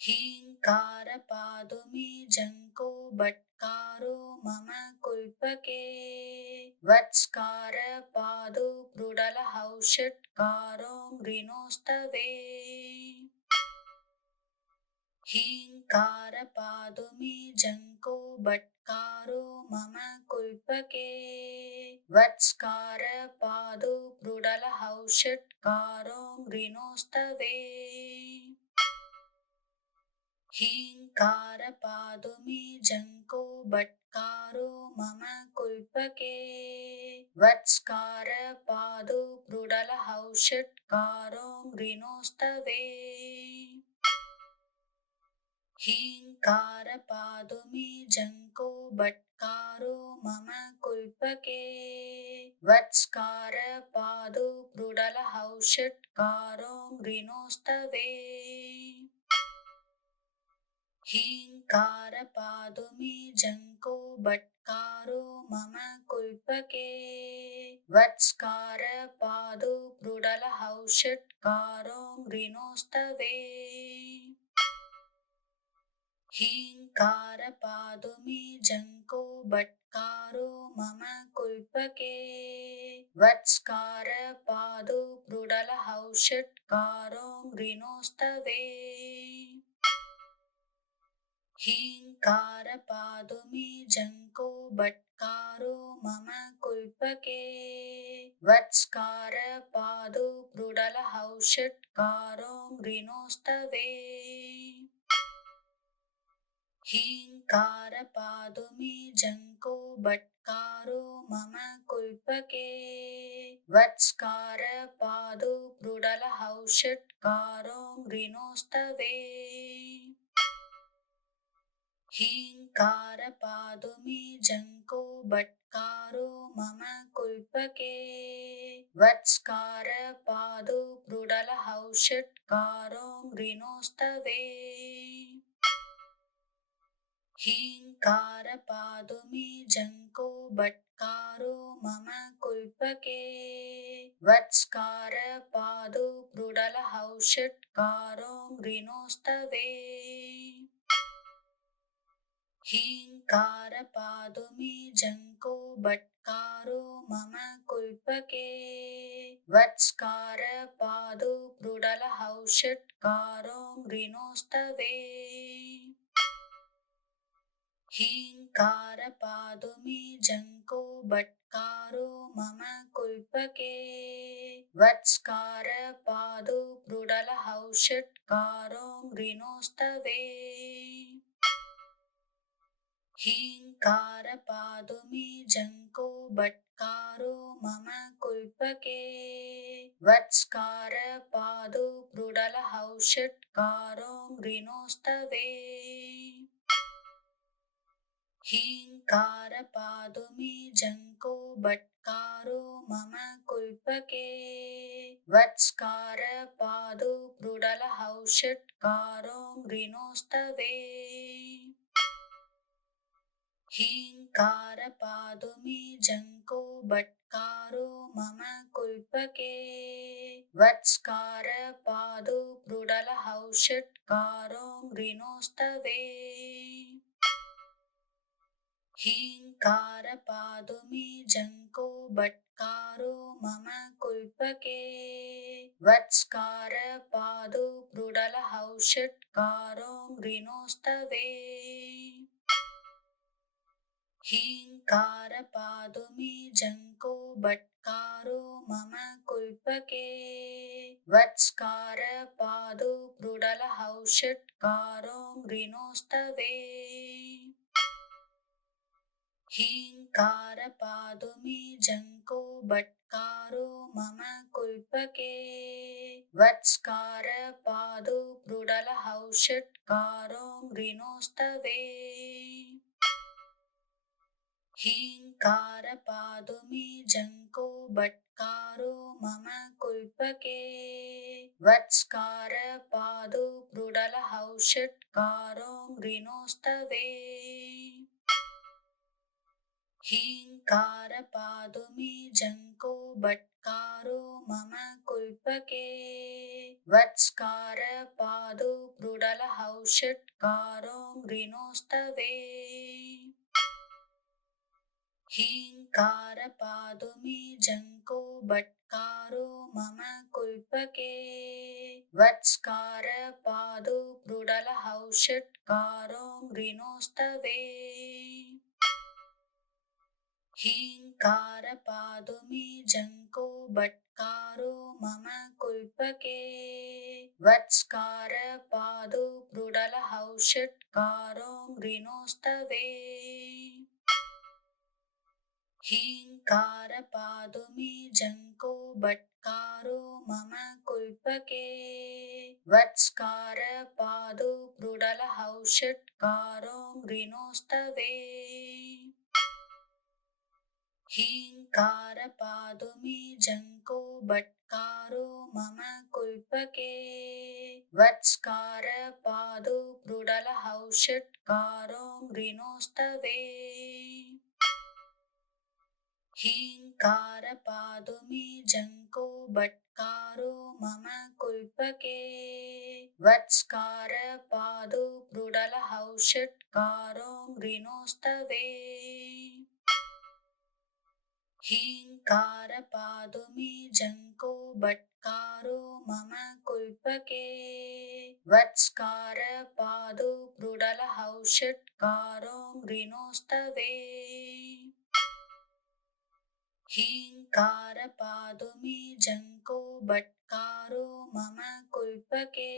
हीङ्कारपादु मे जङ्को बट्कारो मम कुल्पके वत्स्कारपादो प्रुडलहौषट्कारो मृणोस्तवे हीङ्कारपादु मे जङ्को बट्कारो मम कुल्पके वत्स्कारपादो प्रुडलहौषट्कारो मृणोस्तवे हीङ्कारपादु मे जङ्को बट्कारो मम कुल्पके वत्स्कारपादो प्रुडलहौषट्कारो मृणोस्तवे हीङ्कारपादु मे जङ्को बट्कारो मम कुल्पके वत्स्कारपादो प्रुडलहौषट्कारो मृणोस्तवे हीङ्कारपादु मे जङ्को बट्कारो मम कुल्पके वत्स्कारपादो प्रुडलहौषट्कारो मृणोस्तवे हीङ्कारपादु मे जङ्को बट्कारो मम कुल्पके वत्स्कारपादो प्रुडलहौषट्कारो मृणोस्तवे हीङ्कारपादु मे जङ्को बट्कारो मम कुल्पके वत्स्कारपादो प्रुडलहौषट्कारो मृणोस्तवे हीङ्कारपादु मे जङ्को बट्कारो मम कुल्पके वत्स्कारपादो प्रुडलहौषट्कारो मृणोस्तवे हीङ्कारपादु मे जङ्को बट्कारो मम कुल्पके वत्स्कारपादो प्रुडलहौषट्कारो मृणोस्तवे हीङ्कारपादु मे जङ्को बट्कारो मम कुल्पके वत्स्कारपादो प्रुडलहौषट्कारो मृणोस्तवे हीङ्कारपादु मे जङ्को बट्कारो मम कुल्पके वत्स्कारपादो प्रुडलहौषट्कारो मृणोस्तवे हीङ्कारपादु मे जङ्को बट्कारो मम कुल्पके वत्स्कारपादो प्रुडलहौषट्कारो मृणोस्तवे हीङ्कारपादु मे जङ्को बट्कारो मम कुल्पके वत्स्कारपादो प्रुडलहौषट्कारो मृणोस्तवे हीङ्कारपादु मे जङ्को बट्कारो मम कुल्पके वत्स्कारपादो प्रुडलहौषट्कारो मृणोस्तवे हीङ्कारपादु मे जङ्को बट्कारो मम कुल्पके वत्स्कारपादो प्रुडलहौषट्कारो मृणोस्तवे हीङ्कारपादु मे जङ्को बट्कारो मम कुल्पके वत्स्कारपादो प्रुडलहौषट्कारो मृणोस्तवे हीङ्कारपादु मे जङ्को बट्कारो मम कुल्पके वत्स्कारपादो प्रुडलहौषट्कारो मृणोस्तवे हीङ्कारपादु मे जङ्को बट्कारो मम कुल्पके वत्स्कारपादो प्रुडलहौषट्कारो मृणोस्तवे हीङ्कारपादु मे जङ्को बट्कारो मम कुल्पके वत्स्कारपादो प्रुडलहौषट्कारो मृणोस्तवे हीङ्कारपादु मे जङ्को बट्कारो मम कुल्पके वत्स्कारपादो प्रुडलहौषट्कारो मृणोस्तवे हीङ्कारपादु मे जङ्को बट्कारो मम कुल्पके वत्स्कारपादो प्रुडलहौषट्कारो मृणोस्तवे हीङ्कारपादु मे जङ्को बट्कारो मम कुल्पके वत्स्कारपादो प्रुडलहौषट्कारो मृणोस्तवे हीङ्कारपादु मे जङ्को बट्कारो मम कुल्पके वत्स्कारपादो प्रुडलहौषट्कारो मृणोस्तवे हीङ्कारपादु मे जङ्को बट्कारो मम कुल्पके वत्स्कारपादो प्रुडलहौषट्कारो मृणोस्तवे हीङ्कारपादु मे जङ्को बट्कारो मम कुल्पके वत्स्कारपादो प्रुडलहौषट्कारो मृणोस्तवे हीङ्कारपादु मे जङ्को बट्कारो मम कुल्पके वत्स्कारपादो प्रुडलहौषट्कारो मृणोस्तवे हीङ्कारपादु मे जङ्को बट्कारो मम कुल्पके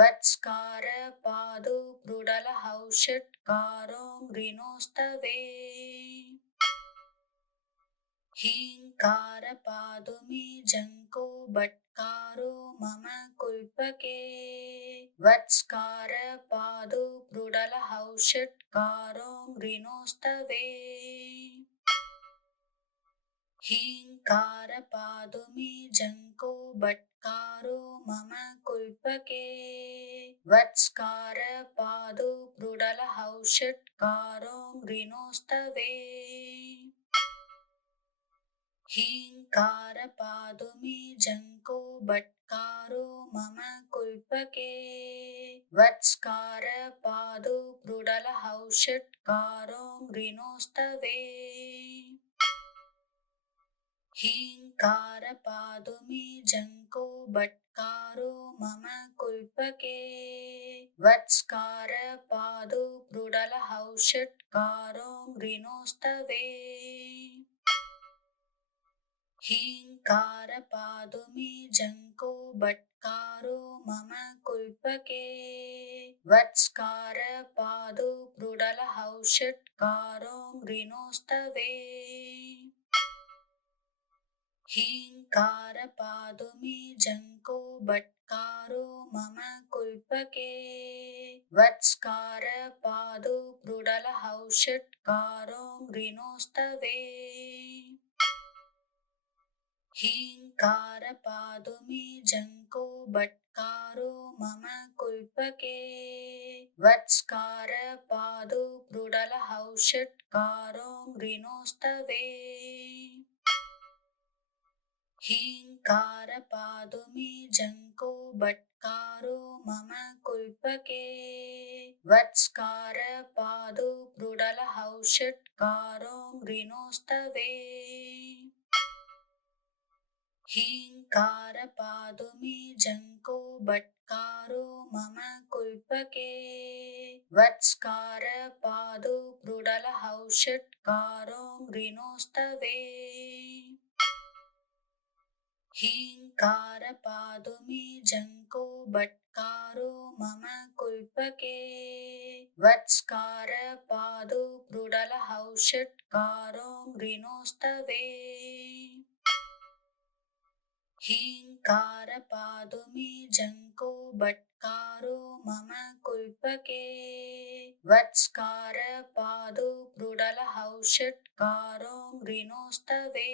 वत्स्कारपादो प्रुडलहौषट्कारो मृणोस्तवे हीङ्कारपादु मे जङ्को बट्कारो मम कुल्पके वत्स्कारपादो प्रुडलहौषट्कारो मृणोस्तवे हीङ्कारपादुमे जङ्को बट्कारो मम कुल्पके वत्स्कारपादो क्रुडलहौषट्कारो मृणोस्तवे हीङ्कारपादुमे जङ्को बट्कारो मम कुल्पके वत्स्कारपादो क्रुडलहौषट्कारो मृणोस्तवे हीङ्कारपादुमे जङ्को बट्कारो मम कुल्पके वत्स्कारपादो क्रुडलहौषट्कारो मृणोस्तवे हीङ्कारपादुमे जङ्को बट्कारो मम कुल्पके वत्स्कारपादो क्रुडलहौषट्कारो मृणोस्तवे हीङ्कारपादुमे जङ्को बट्कारो मम कुल्पके वत्स्कारपादो क्रुडलहौषट्कारो मृणोस्तवे हीङ्कारपादुमे जङ्को बट्कारो मम कुल्पके वत्स्कारपादो क्रुडलहौषट्कारो मृणोस्तवे हीङ्कारपादुमे जङ्को बट्कारो मम कुल्पके वत्स्कारपादो क्रुडलहौषट्कारो मृणोस्तवे हीङ्कारपादुमे जङ्को बट्कारो मम कुल्पके वत्स्कारपादो क्रुडलहौषट्कारो मृणोस्तवे हीङ्कारपादुमे जङ्को बट्कारो मम कुल्पके वत्स्कारपादो क्रुडलहौषट्कारो मृणोस्तवे हीङ्कारपादुमे जङ्को बट्कारो मम कुल्पके वत्स्कारपादो क्रुडलहौषट्कारो मृणोस्तवे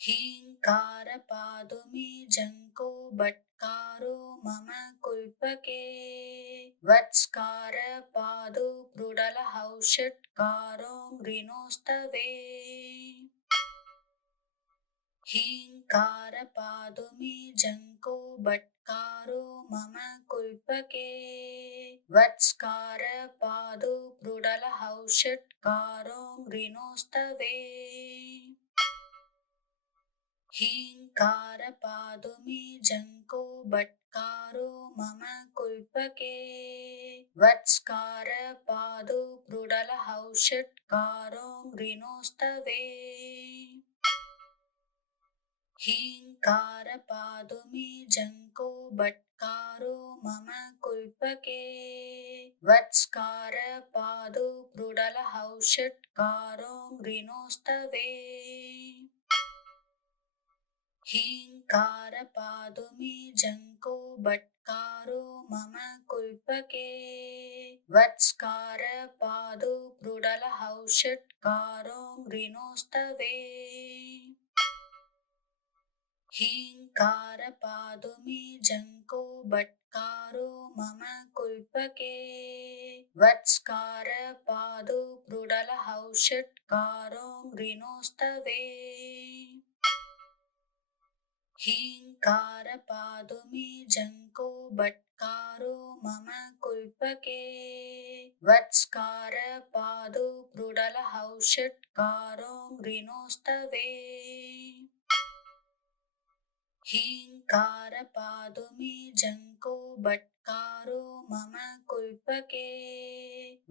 हीङ्कारपादुमे जङ्को बट्कारो मम कुल्पके वत्स्कारपादो क्रुडलहौषट्कारो मृणोस्तवे हीङ्कारपादुमे जङ्को बट्कारो मम कुल्पके वत्स्कारपादो क्रुडलहौषट्कारो मृणोस्तवे हीङ्कारपादुमे जङ्को बट्कारो मम कुल्पके वत्स्कारपादो क्रुडलहौषट्कारो मृणोस्तवे हीङ्कारपादुमे जङ्को बट्कारो मम कुल्पके वत्स्कारपादो क्रुडलहौषट्कारो मृणोस्तवे हीङ्कारपादुमे जङ्को बट्कारो मम कुल्पके वत्स्कारपादो क्रुडलहौषट्कारो मृणोस्तवे हीङ्कारपादुमे जङ्को बट्कारो मम कुल्पके वत्स्कारपादो क्रुडलहौषट्कारो मृणोस्तवे हीङ्कारपादुमे जङ्को बट्कारो मम कुल्पके वत्स्कारपादो क्रुडलहौषट्कारो मृणोस्तवे हीङ्कारपादुमे जङ्को बट्कारो मम कुल्पके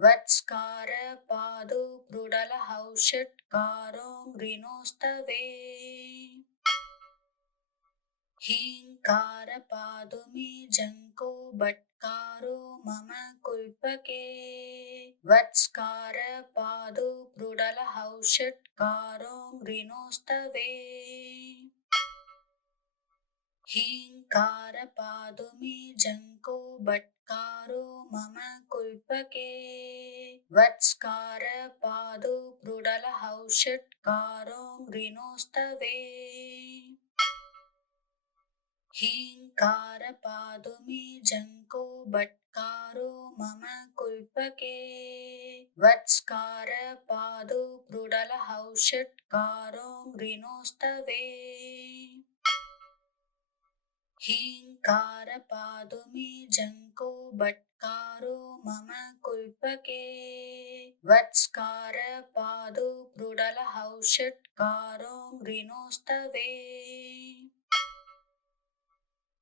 वत्स्कारपादो क्रुडलहौषट्कारो मृणोस्तवे हीङ्कारपादुमे जङ्को बट्कारो मम कुल्पके वत्स्कारपादो क्रुडलहौषट्कारो मृणोस्तवे हीङ्कारपादुमे जङ्को बट्कारो वट्कारो मम कुल्पके वत्स्कार पादो प्रुडलहौषट्कारो मृणोस्तवे हीङ्कार पादो मे जङ्को बट्कारो मम कुल्पके वत्स्कार पादो प्रुडलहौषट्कारो मृणोस्तवे हीङ्कार पादो मे जङ्को बट्कारो मम कुल्पके वत्स्कार पादो प्रुडलहौषट्कारो मृणोस्तवे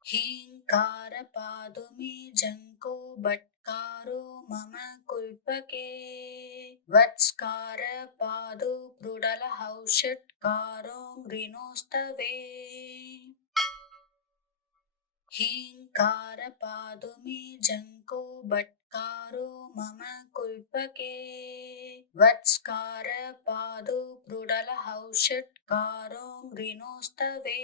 हीङ्कार पादो मे जङ्को बट्कारो मम कुल्पके वत्स्कार पादो प्रुडलहौषट्कारो मृणोस्तवे हीङ्कार पादो मे जङ्को बट्कारो मम कुल्पके वत्स्कार पादो प्रुडलहौषट्कारो मृणोस्तवे